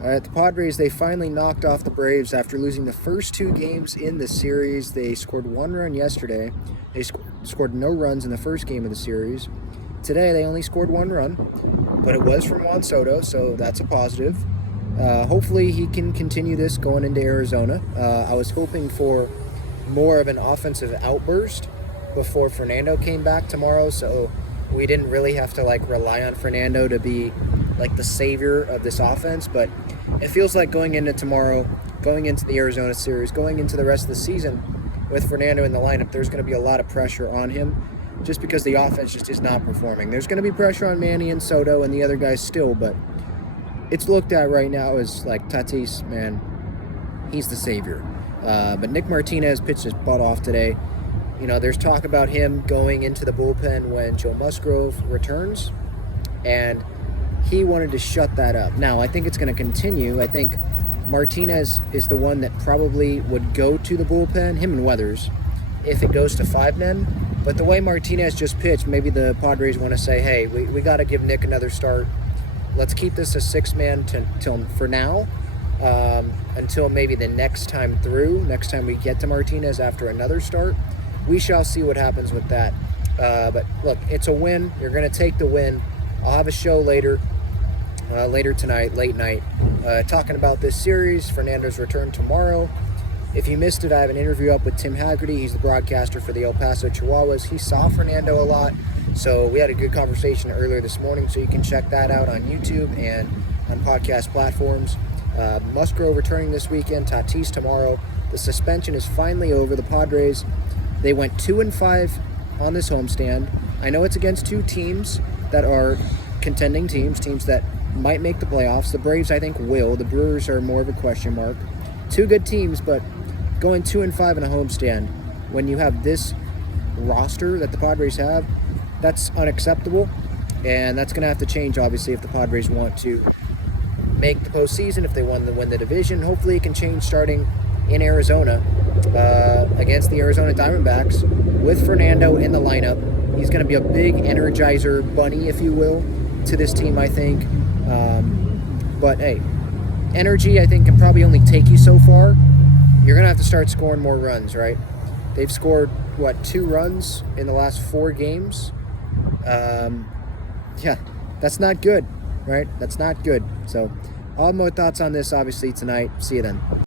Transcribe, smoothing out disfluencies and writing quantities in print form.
The Padres, they finally knocked off the Braves after losing the first 2 games in the series. They scored 1 run yesterday. They scored no runs in the first game of the series. Today, they only scored 1 run, but it was from Juan Soto, so that's a positive. Hopefully, he can continue this going into Arizona. I was hoping for more of an offensive outburst before Fernando came back tomorrow, so we didn't really have to rely on Fernando to be the savior of this offense. But it feels like going into tomorrow, going into the Arizona series, going into the rest of the season with Fernando in the lineup, there's going to be a lot of pressure on him just because the offense just is not performing. There's going to be pressure on Manny and Soto and the other guys still, but it's looked at right now as Tatis, man, he's the savior. But Nick Martinez pitched his butt off today. There's talk about him going into the bullpen when Joe Musgrove returns, and he wanted to shut that up. Now, I think it's going to continue. I think Martinez is the one that probably would go to the bullpen, him and Weathers, if it goes to 5 men. But the way Martinez just pitched, maybe the Padres want to say, hey, we got to give Nick another start. Let's keep this a 6-man till for now, until maybe the next time we get to Martinez after another start. We shall see what happens with that. But look, it's a win. You're going to take the win. I'll have a show later tonight, late night, talking about this series, Fernando's return tomorrow. If you missed it, I have an interview up with Tim Haggerty. He's the broadcaster for the El Paso Chihuahuas. He saw Fernando a lot, so we had a good conversation earlier this morning, so you can check that out on YouTube and on podcast platforms. Musgrove returning this weekend, Tatis tomorrow. The suspension is finally over. The Padres, they went 2-5 on this homestand. I know it's against 2 teams that are contending teams that might make the playoffs. The Braves, I think, will. The Brewers are more of a question mark. 2 good teams, but going 2-5 in a homestand when you have this roster that the Padres have, that's unacceptable, and that's going to have to change, obviously, if the Padres want to make the postseason, if they want to win the division. Hopefully it can change starting in Arizona against the Arizona Diamondbacks with Fernando in the lineup. He's going to be a big energizer bunny, if you will, to this team, I think. But hey, energy, I think, can probably only take you so far. You're going to have to start scoring more runs, right? They've scored, 2 runs in the last 4 games? Yeah, that's not good, right? That's not good. So I'll have more thoughts on this, obviously, tonight. See you then.